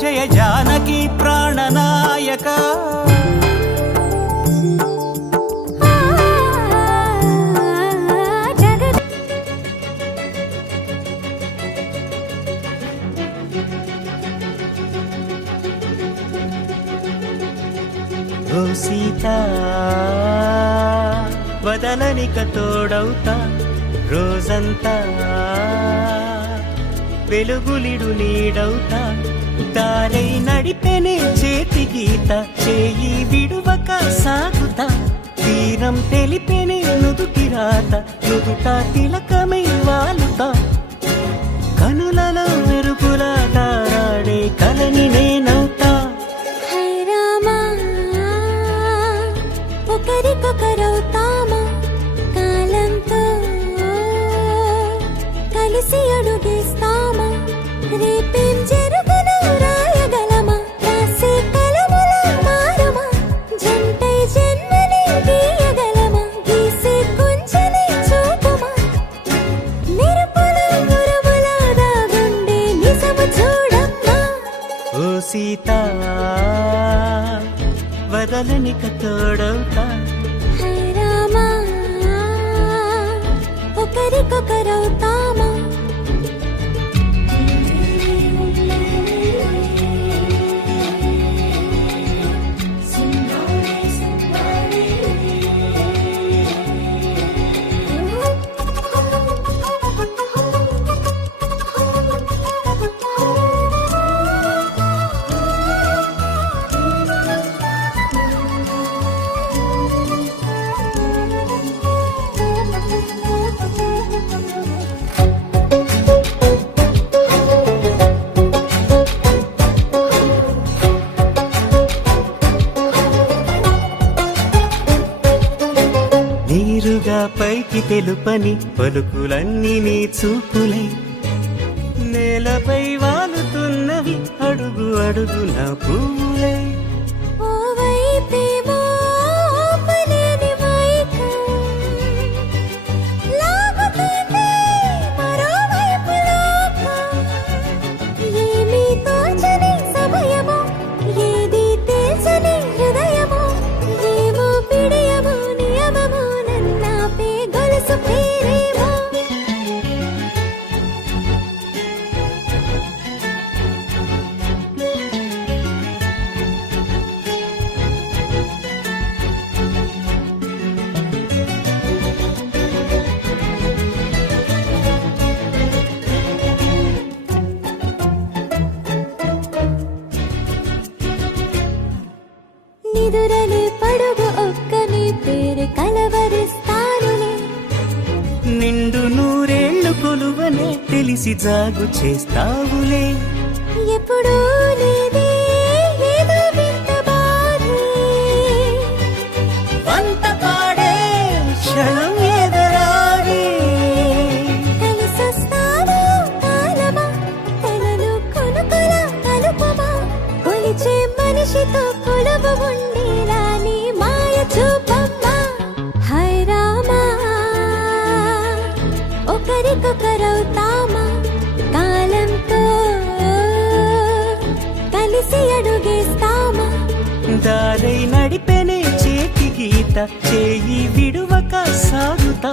జయ జానకి ప్రాణనాయక ఓ సీత వదలనిక తోడవుతా రోజంతా వెలుగులిడు నీడవుతా దారై నడిపెనే చేతి గీత చేయి విడువక సాగుతా తీరం తెలిపెనే నుదుటి రాత నుదుట తిలకమై వాలుతా కనులలో మెరుపులా తారాడే కలని నేనవుతా ఒకరికొకరవుతామా కాలంతో కలిసి అడుగేస్తామా రేపేం జరుగును రాయగలమా రాసే కలముల మారమా జంటై జన్మని గీయగలమా గీసే కొంచెని చూపుమా మెరుపుల మురుముల దాగుండే నిజము చూడమ్మా ఓ సీత వదలనిక తోడవుతా రామా ఒకరికొకరవుతామా నీరుగా పైకి తెలుపని పలుకులన్నీ నీ చూపులై నేలపై వాలుతున్నవి అడుగు అడుగు నా పూలై ఓవైపేమో ఆపలేని మైకం లాగుతుంది మరోవైపు లోకం ఏమీ తోచని సమయమో ఏది తేల్చని హృదయమో ఏమో పిడియమో నియమమో నన్నాపే గొలుసు పేరేమో నిదురలే పడుగు ఒక్కని పేరు కలవరిస్తానులే నిండు నూరేళ్లు కొలువనే తెలిసి జాగు చేస్తావులే ఎప్పుడూ లేదే ఏదో వింత బాధే వంత పాడే క్షణం ఎదురాడే కలిసొస్తావో కాలమా తనను కొనుకొల కలుపమా కొలిచే మనిషితో కొలువు ఉండేలా నీ మాయ చూపమ్మా హై రామా ఒకరికొకరవుతామా కాలంతో కలిసి అడుగేస్తామా దారై నడిపెనే చేతి గీత చేయి విడువక సాగుతా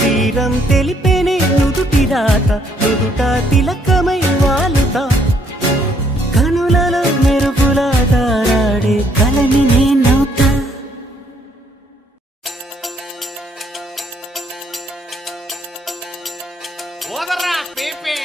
తీరం తెలిపెనే నుదుటి రాత నుదుట తిలకమై వాలుతా కనులలో మెరుపులా తారాడే కలని నేనవుతా ఓదరా పేపే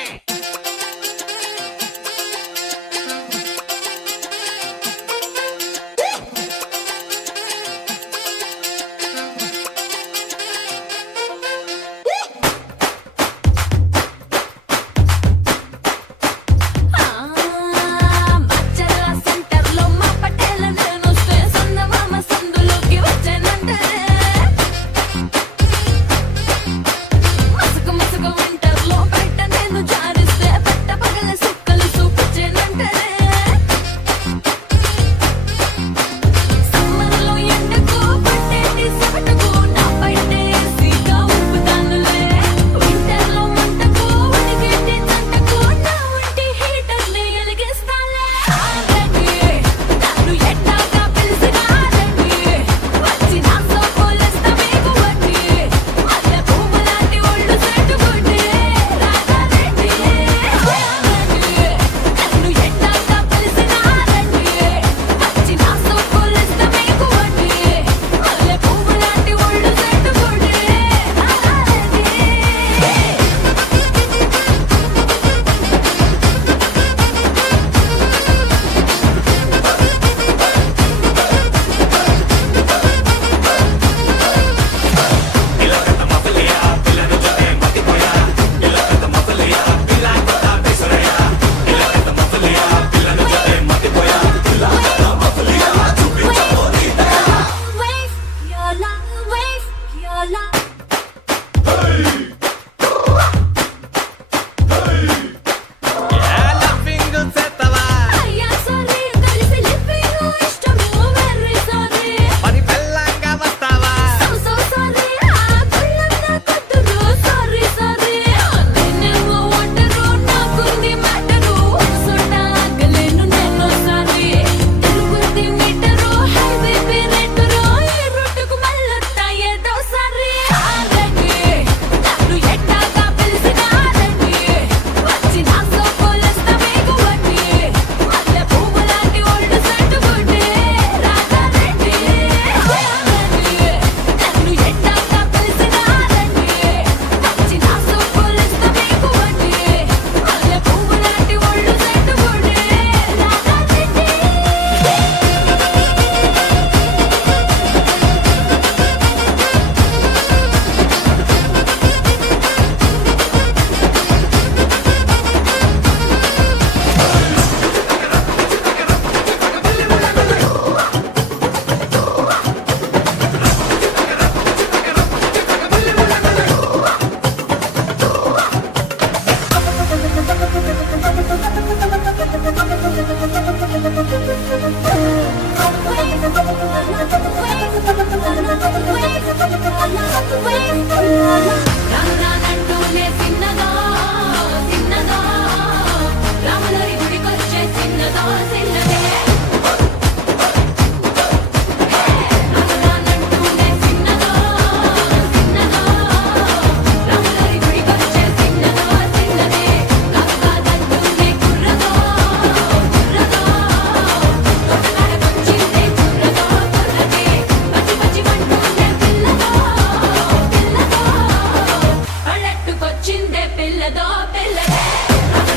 చిన్నదో పిల్లదే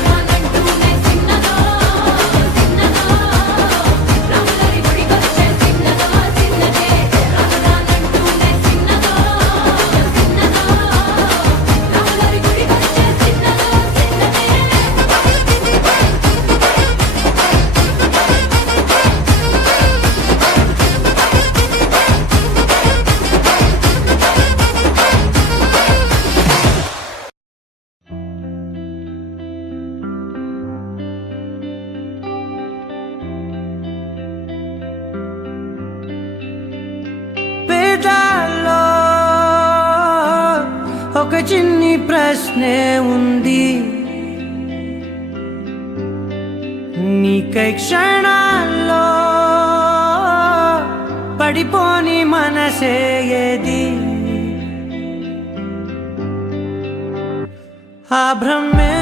రానంటూనే చిన్నదో చిన్నదో రాములరి గుడికొచ్చే చిన్నదో చిన్నదే రానంటూనే చిన్నదో చిన్నదో రాములరి గుడికొచ్చే చిన్నదో చిన్నదే పేదాల్లో ఒక చిన్ని ప్రశ్నే ఉంది నీకై క్షణాల్లో పడిపోని మనసే ఏది ఆ భ్రమే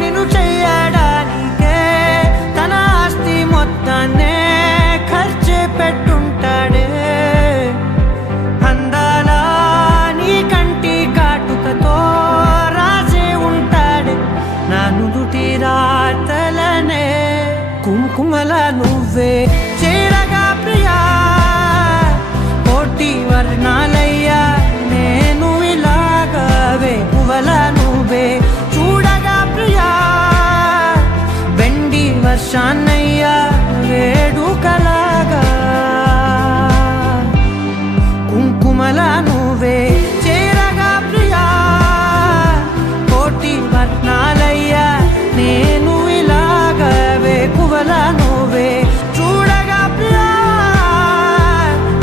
నిన్ను చెయ్యడానికే తన ఆస్తి మొత్తాన్నే ఖర్చు పెట్టుంటాడే అందాల నీ కంటి కాటుకతో రాసే ఉంటాడే నా నుదుటి రాతలనే కుంకుమల నువ్వే చేరగా ప్రియా కోటి వర్ణాలయ్యా నేను ఇలాగవే పువ్వల నువ్వే చూడగా ప్రియా వెండి వర్షాన్నయ్యా వేడుకలాగా కుంకుమల నువ్వే చేరగా ప్రియా కోటి వర్ణాలయ్యా నేను ఇలాగవే పువ్వల నువ్వే చూడగా ప్రియా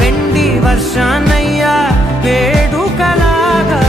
వెండి వర్షాన్నయ్యా వేడుకలాగా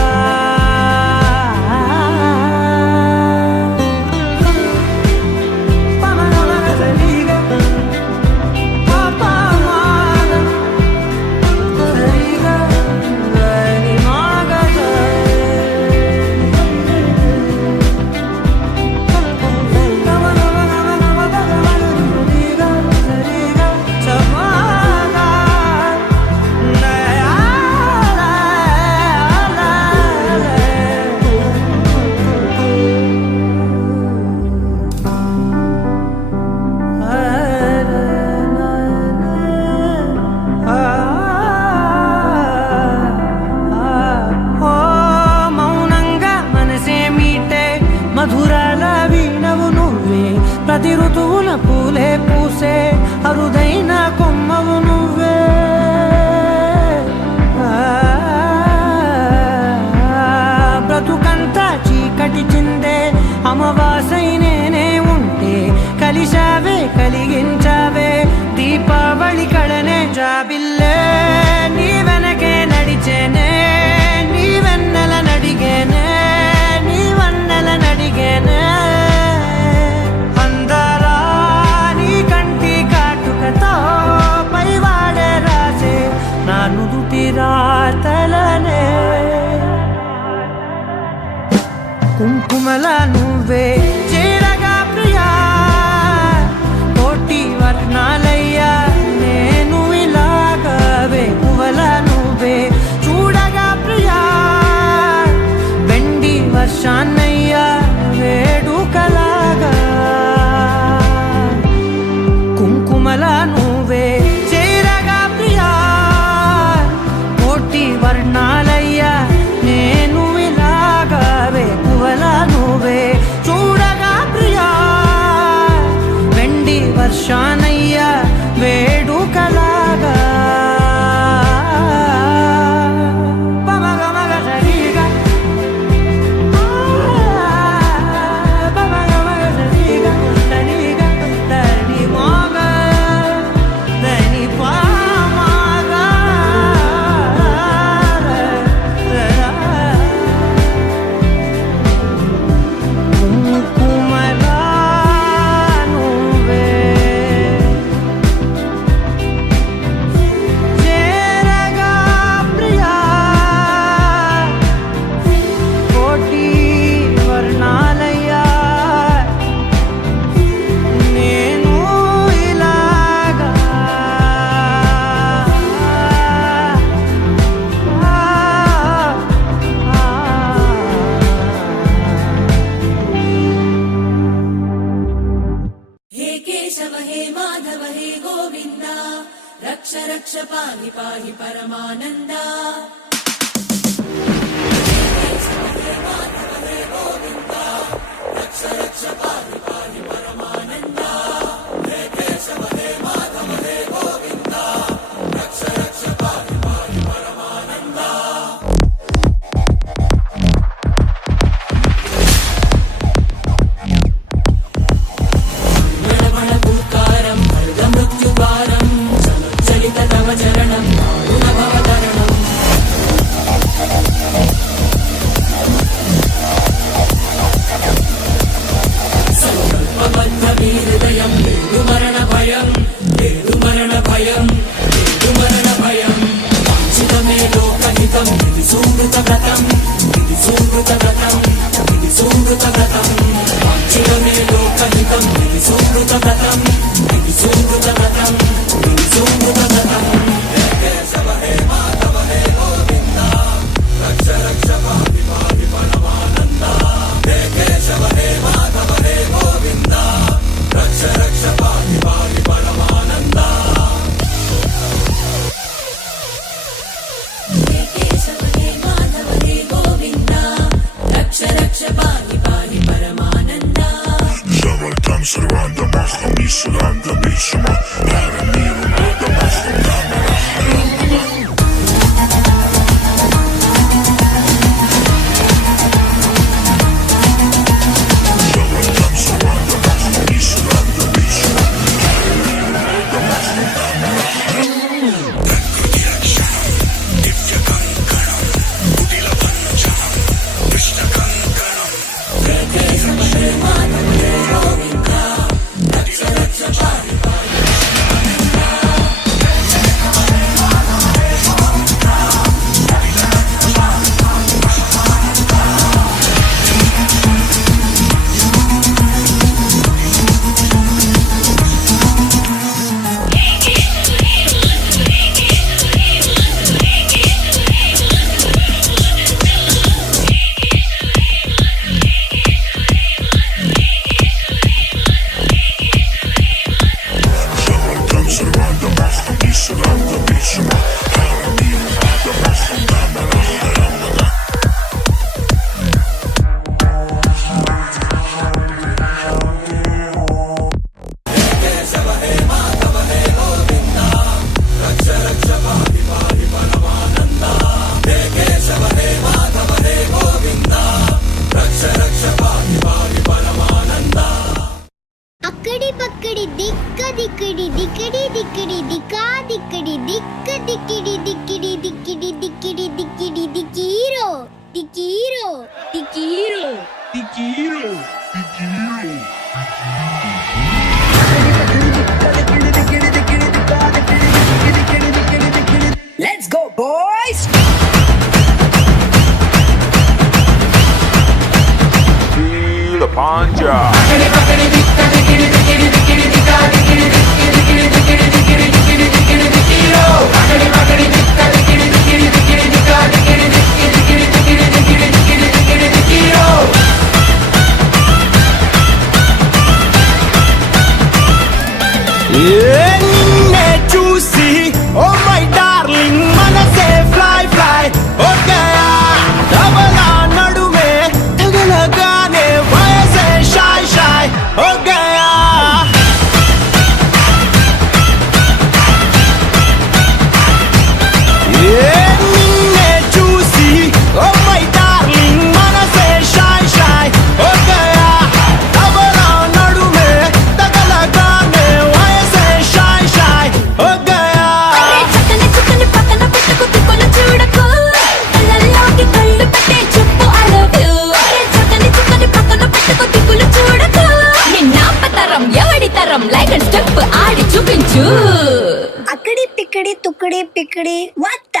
మధురాల వీణవు నువ్వే ప్రతి ఋతువుల పూలే పూసే అరుదైన కొమ్మవు నువ్వే బ్రతుకంతా చీకటి చిందే అమవాసై నేనే ఉంటే కలిశావే కలిగించావే దీపావళి కళనే జాబిల్లే నీ వెనకే నడిచేనే నీ వెన్నెల నడిగేనే నడిగేనే అందరా నీ కంటి కాటుకతో పైవాడే రాసే నా నుదుటి రాతలనే కుంకుమల నువ్వే చేరగా ప్రియా కోటి వర్ణాలయ్యా నేను ఇలాగవే పువ్వల నువ్వే చూడగా ప్రియా వెండి వర్షాన్నయ్యా వేడుకలాగా కుంకుమల నువ్వే చేరగా ప్రియా కోటి వర్ణాలయ్యా నేను ఇలాగవే పువ్వల నువ్వే చూడగా ప్రియా వెండి వర్షాన్నయ్యా పాహి పరమానంద Sarvanda Maham Isulanda Bishama Haramiru Nada Maham Namara Sarvandam Sarvanda Maham Isulanda Bishama Haramiru Nada Maham Namara Dankudiraksha Divya Kankanam Udila Panjam Krishna Kankanam Sarvanda Maham Isulanda Bishama Haramiru Nada Maham Namara Haramada అక్కడి పక్కడి దిక్క దిక్కడి దిక్కడి దిక్కడి దిక్కా దిక్కడి దిక్క దిక్కిడి దిక్కిడి దిక్కిడి దిక్కిడి దిక్కిడి దిక్కీరో దిక్కీరో దిక్కీరో Let's go, boys! Feel Panja నిన్నే చూసి oh my darling మనసే fly fly okay డబలా నడుమే తగలగానే వయసే షాయ్ షాయ్ okay నిన్నే చూసి oh my darling మనసే షాయ్ షాయ్ okay డబలా నడుమే తగలగానే వయసే షాయ్ షాయ్ okay చక్కని చుక్కని పక్కన పెట్టుకు తిక్కులు చూడకు కళ్ళల్లోకి కళ్ళు పెట్టే చెప్పు I love you చక్కని చుక్కని పక్కన పెట్టుకు తిక్కులు చూడకు నిన్నాపతరం ఎవడి తరం లైక్ అండ్ స్టెప్ ఆడి చూపించు అక్కడి పిక్కడి తుక్కడి పిక్కడి వాట్ ద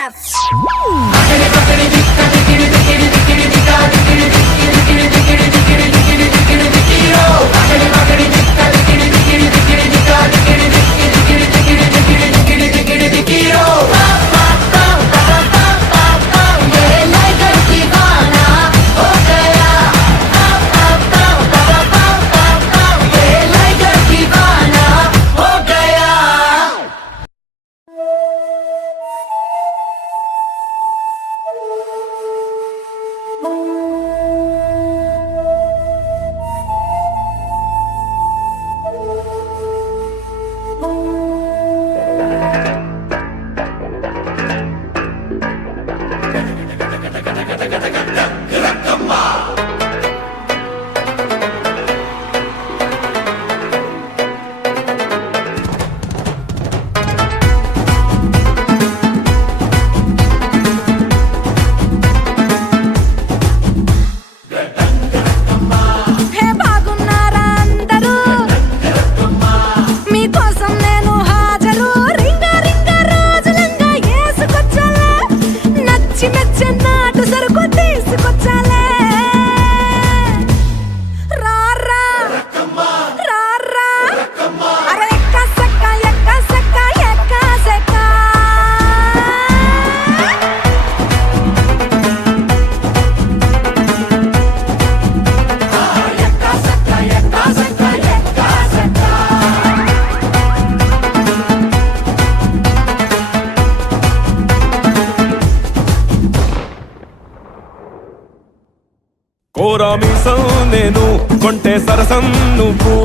కోరా మీసం నేను కొంటే సరసం నువ్వు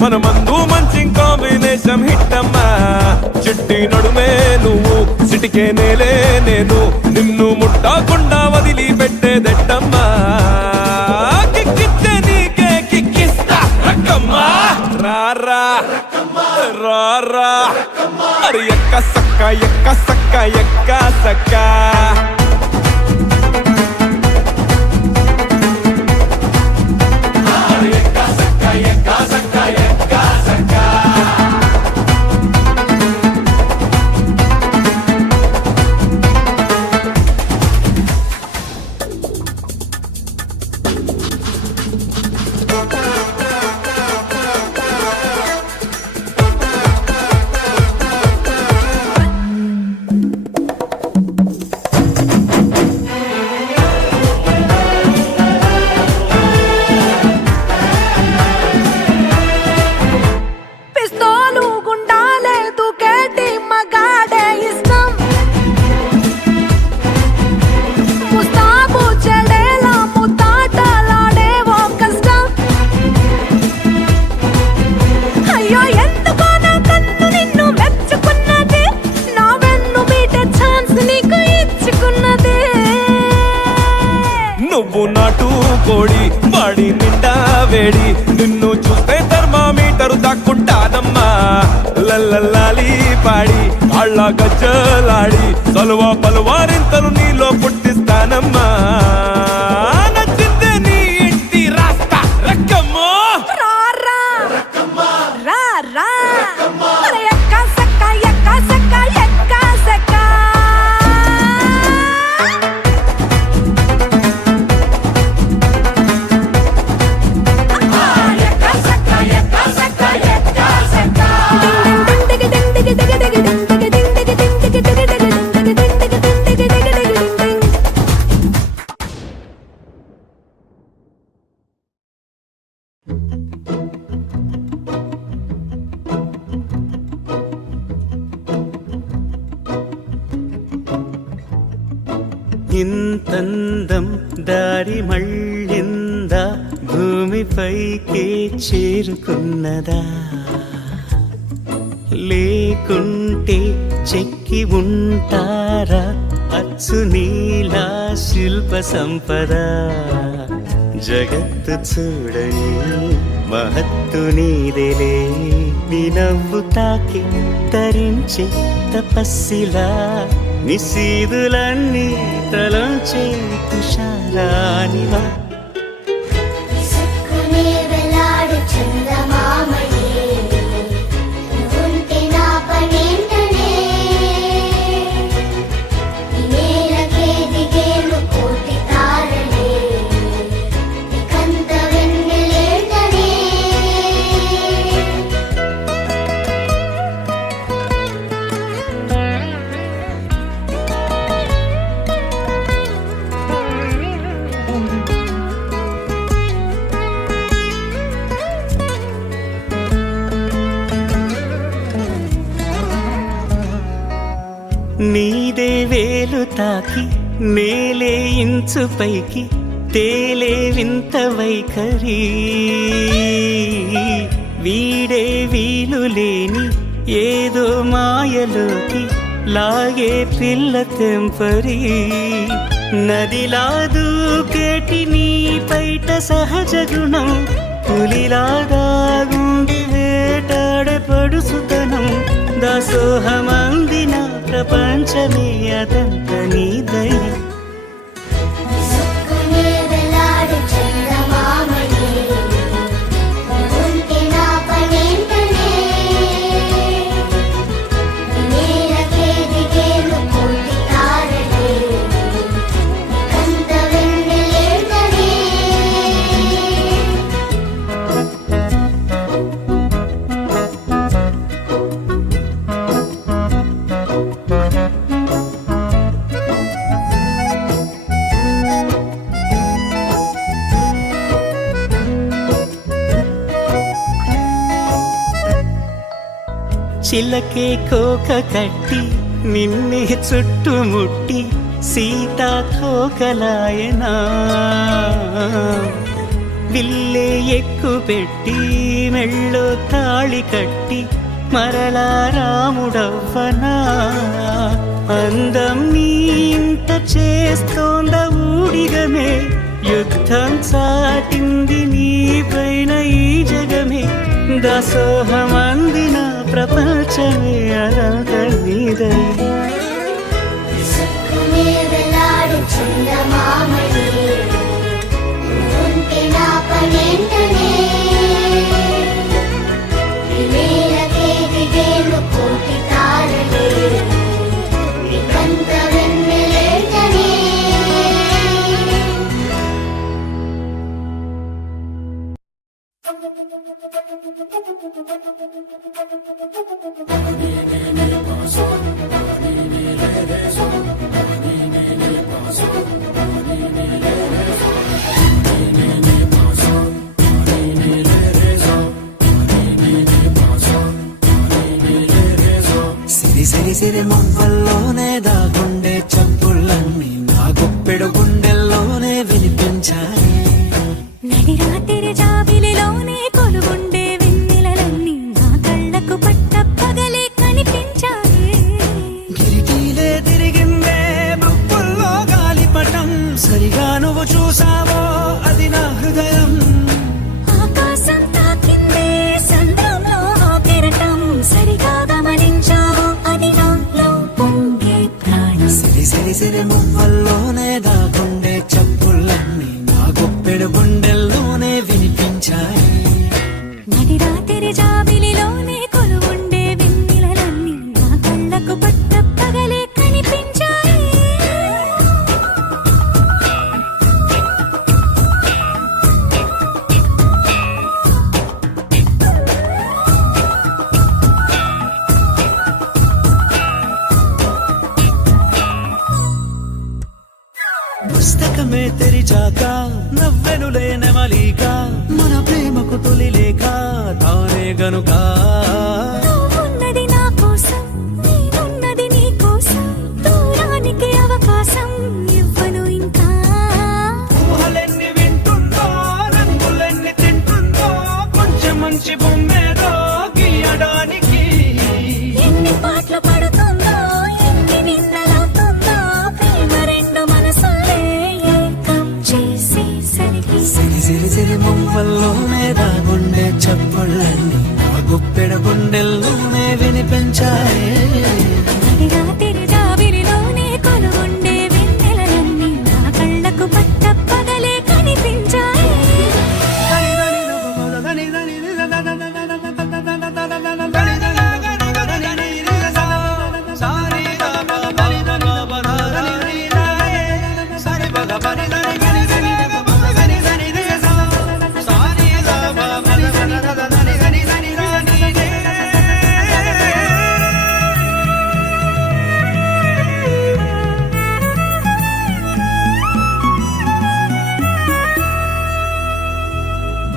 మన మందు మంచి కాంబినేషన్ హిట్ అమ్మా చిట్టి నడుమే నువ్వు సిటికే నేలే నేను నిన్ను ముట్టకుండా వదిలి పెట్టేదెట్టమ్మా కిక్కిచ్చే నీకే కిక్కిస్తా రక్కమ్మా రారా రారా అరే ఎక్క సక్క ఎక్క సక్క ఎక్క సక్క పిస్తోలు గుండాలే దూకేటి మగాడే ఇష్టం ముస్తాబు చెడేలా ముతాటలాడేవో కష్టం అయ్యో ఎందుకో నా కన్ను నిన్ను మెచ్చుకున్నది నా వెన్ను మీటే ఛాన్స్ నీకు ఇచ్చుకున్నది నువ్వు నాటు కోడి వాడి నిండా వేడి నిన్ను చూస్తే థర్మామీటరు దాక్కుంటాదమ్మా లల్లల్లాలి పాడి కాళ్ళ గజ్జలాడి సలువా పలువారింతలు నీలో పుట్టిస్తానమ్మా నచ్చిందే నీ ఇంటి రాస్తా రక్కమ్మో రారా రా రా అరే ఎక్క సక్క ఎక్క సక్క ఎక్క సక్క ఇంతందం దారి మళ్ళిందా భూమిపైకే చేరుకున్నదా లేకుంటే చెక్కి ఉంటారా అచ్చు నీలా శిల్ప సంపద జగత్తు చూడని మహత్తు నీదేలే నీ నవ్వు తాకి తరించే తపస్సిలా నిశీదులన్నీ తలంచే తుషారానివా విసుక్కునే వెలాడు చందమామయే నువ్వుంటే నా పనేంటనే ఈ నేలకే దిగేను కోటి తారలే నీకంత వెన్నెలేంటనే నీదే వేలు తాకి నేలే ఇంచు పైకి తేలే వింత వైఖరి వీడే వీలు లేని ఏదో మాయలోకి లాగే పిల్ల తెంపరి నదిలా దూకేటి నీ పైట సహజ గుణం పులిలాగా గుండి వేటాడే పడుసుతనం దాసోహమందిన ప్రపంచమే అదంత నీ దయ విసుక్కునే వెలాడు చందమామయే నువ్వుంటే నా పనేంటనే ఈ నేలకే దిగేను కోటి తారలే నీకంత వెన్నెలేంటనే చిలకే కోక కట్టి నిన్నే చుట్టుముట్టి సీతాకోకలాయనా విల్లే ఎక్కు పెట్టి మెళ్ళో తాళి కట్టి మరలా రాముడవ్వనా అందం నీ ఇంత చేస్తోంద ఊడిగమే యుద్ధం చాటింది నీ పైన ఈ జగమే దాసోహమందిన ప్రపంచమే అనంత నీదై విసుక్కునే వేలాడు చందమామని ఉంటే నా పనేంటనే నేలకే దిగేను కోటి తారలే నికంత వెన్నెలేంటనే సిరి సిరి సిరి మొవ్వల్లోనే దాగుండే చప్పుళ్ళన్నీ నా గుప్పెడు గుండెల్లోనే వినిపించాయి నడి రాత్రి జాబిలిలోనే కొలువుండే వెన్నెలలన్నీ నా కళ్ళకు పట్ట పగలే కనిపించాయి గిరికీలే తిరిగిందే బుక్కుల్లో గాలిపటం సరిగా నువ్వు చూసావో అది నా హృదయం ఆకాశం తాకిందే సంద్రంలో ఆ కెరటం సరిగా గమనించావు అది నాలో పొంగే ప్రాణం సిరి సిరి సిరి మువ్వల్లోనే దాగుండే చప్పుళ్ళన్నీ నా గుప్పెడు గుండెల్లోనే వినిపించాయి నడి రాత్రి జాబిలిలోనే కొలువుండే వెన్నెలలన్నీ నా కళ్ళకు పట్ట పగలే కనిపించాయి పుస్తకమే తెరిచాక నవ్వెనులే నెమలిక మన ప్రేమకు తొలి లేక తానే గనుక నువ్వున్నది నా కోసం నేనున్నది నీ కోసం దూరానికి అవకాశం ఇవ్వను ఇంకా ఊహలెన్ని వింటుందో రంగులెన్ని తింటుందో కొంచెం మంచి బొమ్మేదో గీయడానికి ఎన్ని పాటలు పడుతుందో ఎన్ని నిందలవుతుందో ప్రేమ రెండు మనసులే ఏకం చేసేసరికి సిరి సిరి సిరి మువ్వల్లోనే దాగుండే చప్పుళ్ళన్నీ నా గుప్పెడు గుండెల్లోనే వినిపించాయి నడి రాత్రి జాబిలిలోనే కొలువుండే వెన్నెలలన్నీ నా కళ్ళకు పట్ట పగలే కనిపించాయి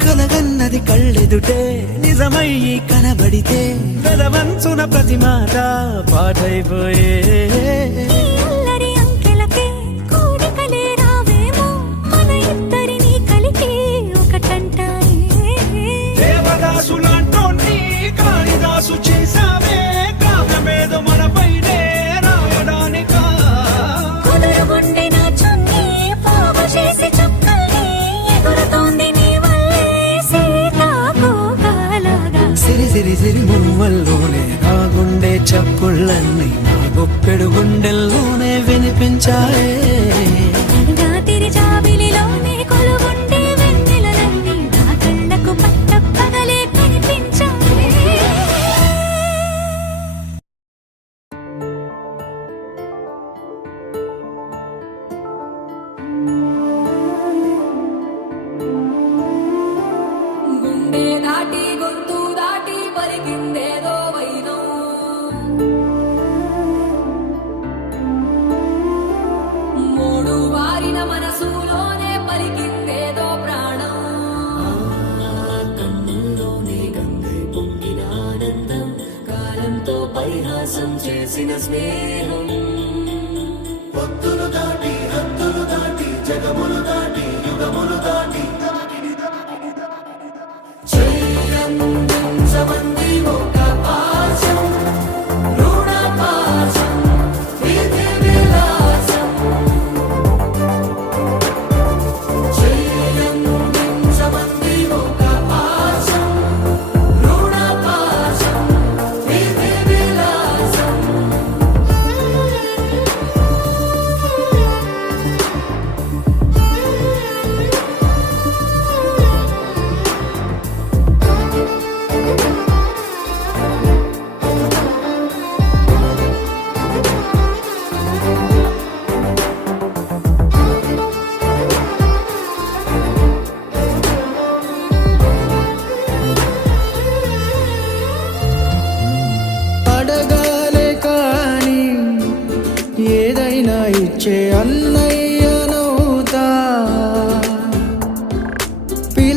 కలగన్నది కళ్ళెదుటే నిజమయ్యి కనబడితే వెలవంచున ప్రతి మాట పాటైపోయే ఈ అల్లరి అంకెలకే కోరికలే రావేమో మన ఇద్దరిని కలిపి ఒకటంటాయే దేవదాసులాంటోన్ని కాళిదాసు చేసావే కావ్యమేదో మనపైనే రాయడానికా కుదురుగుండె నా చున్నీ పోగు చేసి చుక్కల్ని ఎగురుతోంది నీ వల్లే సీతాకోకలాగా సిరి సిరి సిరి మువ్వల్లోనే రాగుండే చప్పుళ్ళన్నీ నా గుప్పెడు గుండెల్లోనే వినిపించాయే నడి రాత్రి జాబిలిలోనే కొలువుండే వెన్నెలలన్నీ నా కళ్ళకు పట్ట పగలే కనిపించాయి గుండె దాటి గొంతు దాటి పలికిందేదో వైనం మూడు వారిన మనసులోనే పలికిందేదో ప్రాణం కన్నుల్లోనే గంగై పొంగిన ఆనందం కాలంతో పరిహాసం చేసిన స్నేహం పొత్తులు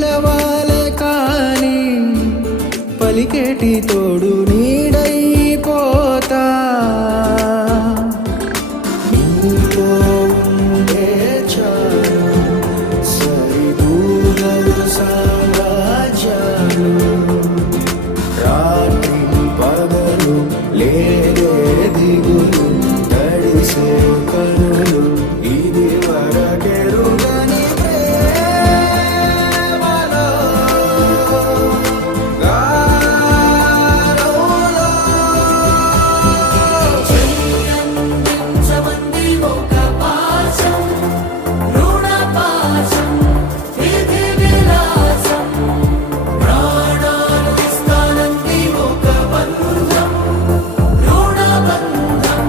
పిలవాలే కానీ పలికేటి తోడు నీడైపోతా నీతో ఉండే చాలు సరిదూగలు సామ్రాజ్యాలు రాత్రి పగలు లేదే దిగులు తడిసే కనులు ఇది వరకెరుగని ప్రేమలో గారోలో చెయ్యందించమంది ఒక పాశం రుణ పాశం విధి విలాసం ప్రాణాలు ఇస్తానంది ఒక బంధం రుణ బంధం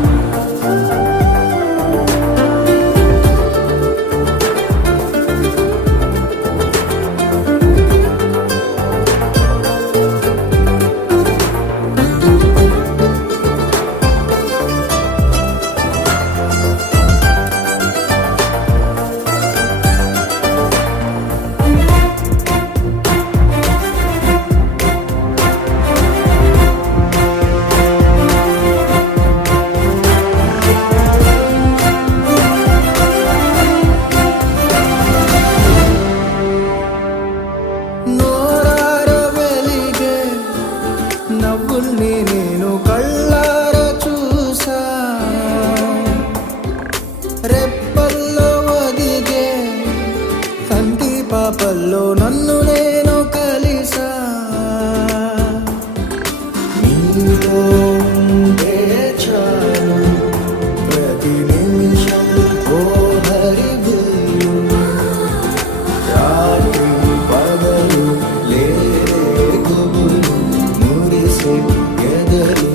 నోరార వెలిగే నవ్వుల్ని నేను కళ్ళార చూసా రెప్పల్లో ఒదిగే కంటి పాపల్లో నన్ను నేను కలిసా నీలో ఉండే చాలు ప్రతి నిమిషం ఓ హరివిల్లు రాత్రి పగలు లేరే గుబులు మురిసే ఎదలు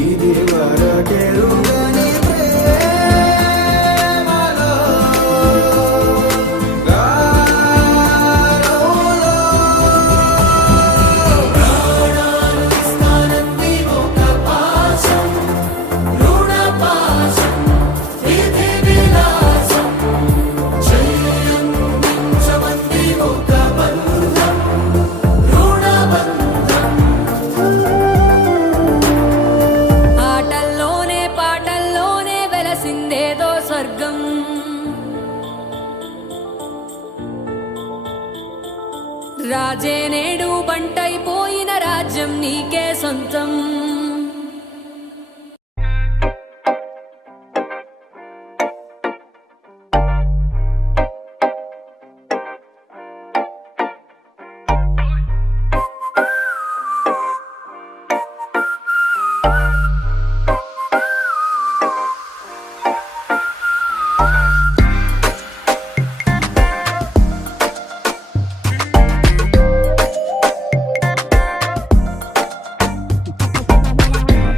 ఇది వరకెరుగని ప్రేమలో గారోలో ప్రాణాలు ఇస్తానంది ఒక పాశం రుణ పాశం విధి విలాసం చెయ్యందించమంది ఒక బంధం రుణ బంధం ఆటల్లోనే పాటల్లోనే వెలసిందేదో స్వర్గం రాజే నేడు బంటైపోయిన రాజ్యం నీకే సొంతం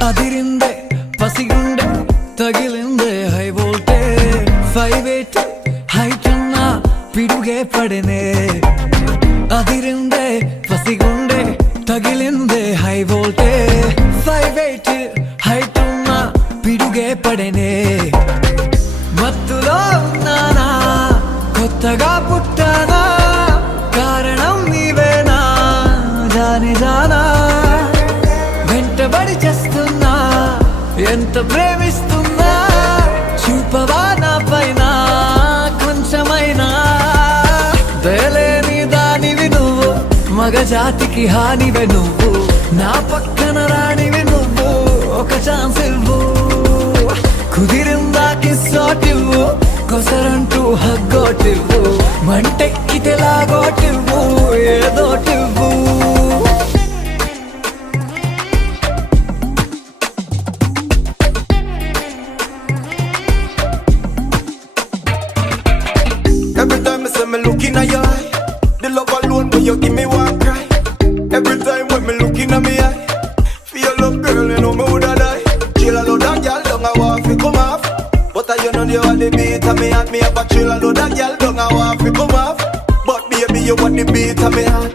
అదిరిందే పసిగుండె తగిలిందే హై వోల్టే 5'8" హైట్ ఉన్న పిడుగే పడనే అదిరిందే పసిగుండె తగిలిందే హై వోల్టే 5'8" హైట్ ఉన్న పిడుగే పడనే మత్తులో ఉన్నానా కొత్తగా పుట్టానా కారణం నీవేనా జాని జానా వెంటబడి చేస్తున్నా ఎంత ప్రేమిస్తున్నా చూపవా నా పైన కొంచెమైనా దయలేని దానివి నువ్వు మగ జాతికి హానివే నువ్వు నా పక్కన రానివి నువ్వు ఒక ఛాన్స్ ఇవ్వు కుదిరిందా కిస్సోటివ్వు కొసరంటూ హగ్గోటివ్వు మంటెక్కితే లాగోటివ్వు ఏదోటివ్వు Every time I say me looking at your eye, the love alone when you give me one cry. Every time when me looking at me eye, for your love girl you know me woulda die. Chill a load that girl down I want fi come off, but I you know you want the beat of me heart. Me have a chill a load that girl down I want fi come off, but baby you want the beat of me heart.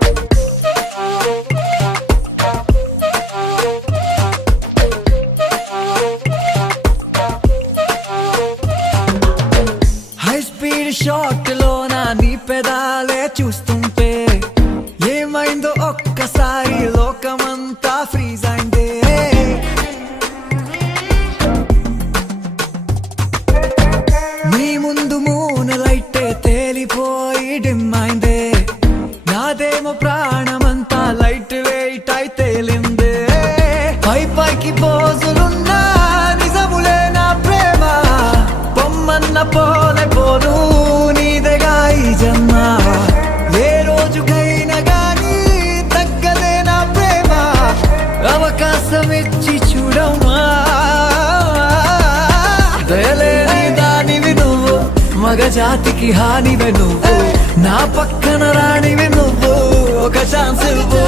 High speed shot లో నా నీ పెదాలే చూస్తుంటే జాతికి హానివే నువ్వు నా పక్కన రాణివే నువ్వు ఒక ఛాన్స్ ఇవ్వు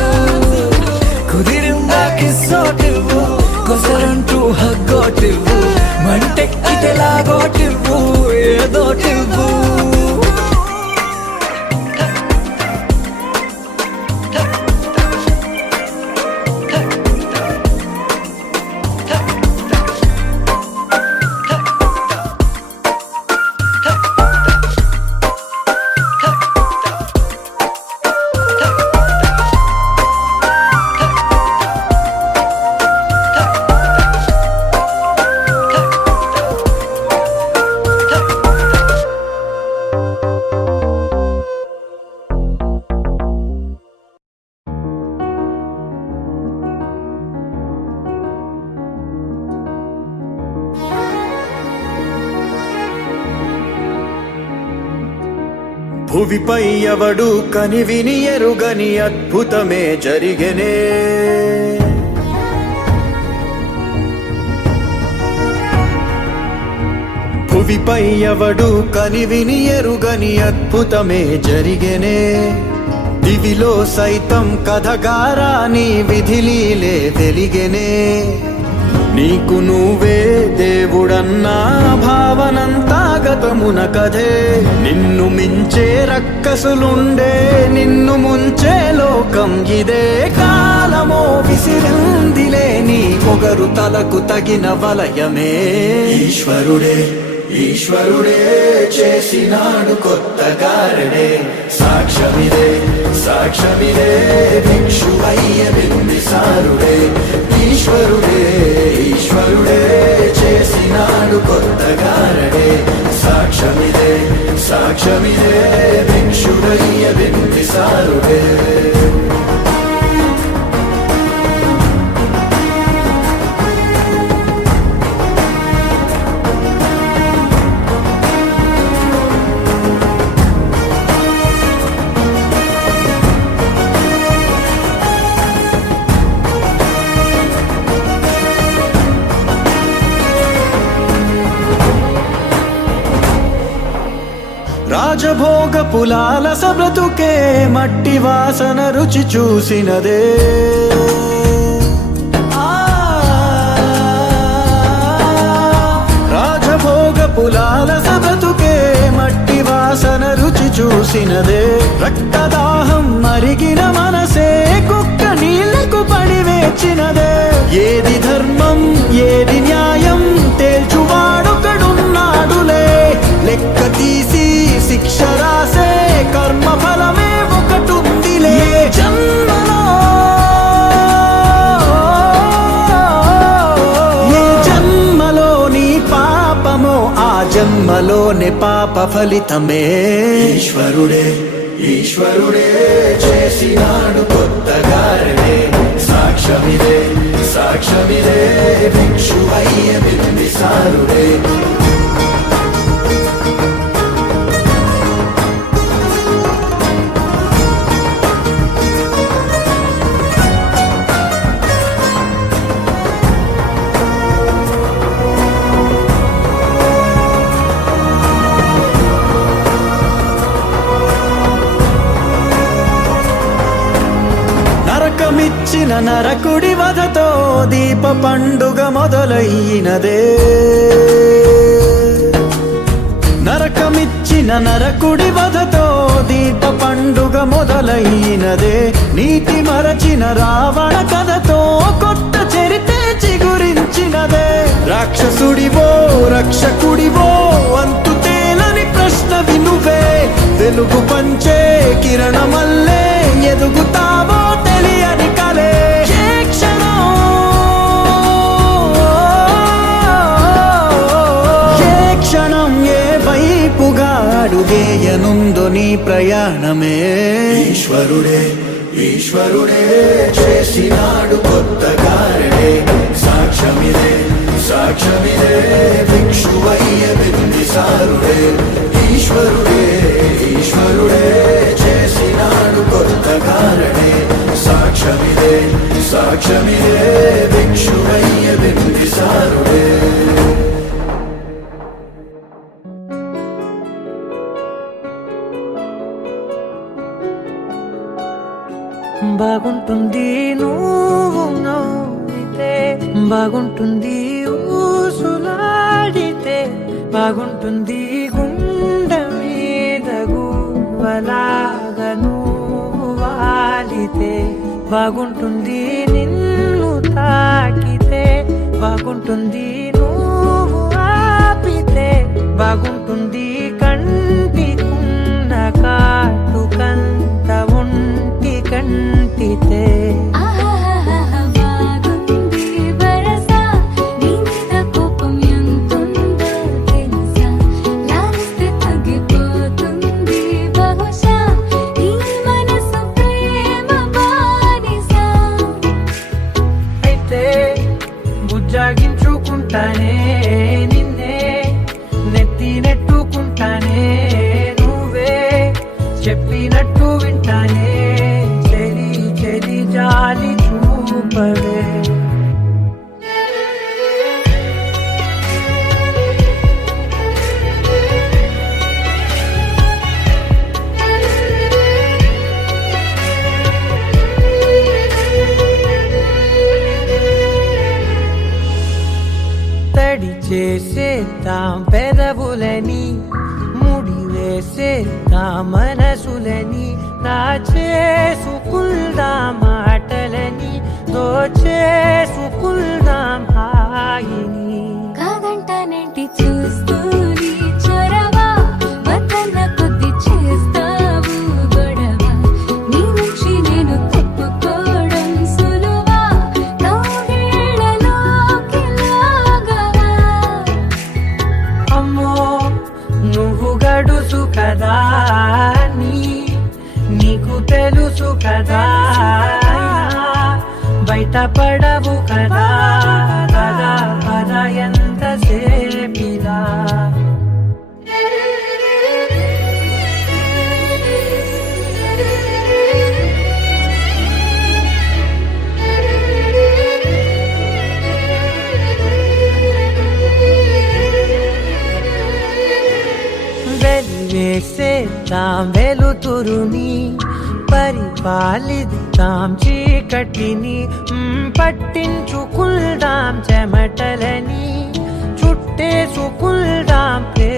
కుదిరిందా కిస్సోటివ్వు కొసరంటూ హగ్గోటివ్వు మంటెక్కితే లాగోటివ్వు ఏదోటివ్వు భువిపై ఎవడు కనివిని ఎరుగని అద్భుతమే జరిగెనే భువిపై ఎవడు కనివిని ఎరుగని అద్భుతమే జరిగెనే దివిలో సైతం కథగారాని విధిలీలే వెలిగెనే నీకు నువ్వే దేవుడన్నా భావనంతా గతమున కథే నిన్ను మించే రక్కసులుండే నిన్ను ముంచే లోకం ఇదే కాలమో విసిరిందిలే నీ పొగరు తలకు తగిన వలయమే ఈశ్వరుడే ఈశ్వరుడే చేసినాడు కొత్త గారడే సాక్ష్యమిదే సాక్ష్యమిదే భిక్షువయ్య బింబిసారుడే ఈశ్వరుడే ఈశ్వరుడే చేసినాడు కొత్త గారడే సాక్ష్యమిదే సాక్ష్యమిదే భిక్షుడయ్య బింబిసారుడే రాజభోగ పులాల సబ్రతుకే మట్టి వాసన రుచి చూసినదే రాజభోగ పులాల సబ్రతుకే మట్టి వాసన రుచి చూసినదే రక్తదాహం మరిగిన మనసే కుక్క నీళ్లకు పడి వేచినదే ఏది ధర్మం ఏది న్యాయం తేల్చువాడొకడున్నాడులే లెక్క తీసి శిక్ష రాసే కర్మ ఫలమే ఒకటుందిలే జన్మలో ఏ జన్మలోని పాపమో ఆ జన్మలోని పాప ఫలితమే ఈశ్వరుడే ఈశ్వరుడే చేసినాడు కొత్త గారడే సాక్ష్యమిదే సాక్ష్యమిదే భిక్షువయ్య బింబిసారుడే నరకమిచ్చిన నరకుడి వధతో దీప పండుగ మొదలైనదే నరకమిచ్చిన నరకుడి వధతో దీప పండుగ మొదలైనదే నీతి మరచిన రావణ కథతో కొత్త చరిత్ర చిగురించినదే రాక్షసుడివో రక్షకుడివో అంతు తేలని ప్రశ్న వినువే వెలుగు పంచే కిరణమల్లే ఎదుగుతావో తెలియని కలే ఏ క్షణం ఏ వైపుగా అడుగేయనుందో నీ ప్రయాణమే ఈశ్వరుడే ఈశ్వరుడే చేసినాడు కొత్త గారడే సాక్ష్యమిదే సాక్ష్యమిదే భిక్షువయ్య బింబిసారుడే ఈశ్వరుడే ఈశ్వరుడే చేసినాడు కొత్త గారడే సాక్ష్యమిదే సాక్ష్యమిదే భిక్షువయ్య బింబిసారుడే బాగుంటుంది నువ్వు నవ్వితే బాగుంటుంది ఊసులాడితే బాగుంటుంది గుండె మీద గువ్వలాగా నువ్వు వాలితే బాగుంటుంది నిన్ను తాకితే బాగుంటుంది నువ్వు ఆపితే బాగుంటుంది కంటికున్న కాటుకంత ఒంటి కంటితే ఆహాహాహా బాగుంది వరస నీ మీద కోపం ఎంతుందో తెలుసా లాలిస్తే తగ్గిపోతుంది బహుశా నీ మనసు ప్రేమ బానిస అయితే బుజ్జాగించుకుంటానే నిన్నే నెత్తి నెట్టుకుంటానే నువ్వే చెప్పినట్టు వింటానే చెలి చెలి జాలి చూపవే తడి చేసేద్దాం పెదవులని ముడి వేసేద్దాం మనసులని దాచేసుకుందాం మాటలని దోచేసుకుందాం హాయిని కాదంటానేంటి చూస్తూ నీ చొరవ వద్దన్న కొద్ది చేస్తావు గొడవ నీ నుంచి నేను తప్పుకోవడం సులువా కౌగిళ్ళలోకి లాగవా అమ్మో నువ్వు గడుసు కదా నీకు తెలుసు కదా బయట పడవు కదా పద పద ఎంత సేపిదా వెలివేసేద్దాం వెలుతురుని పరిపాలిద్దాం చీకటిని పట్టించుకుందాం చెమటలని చుట్టేసుకుందాం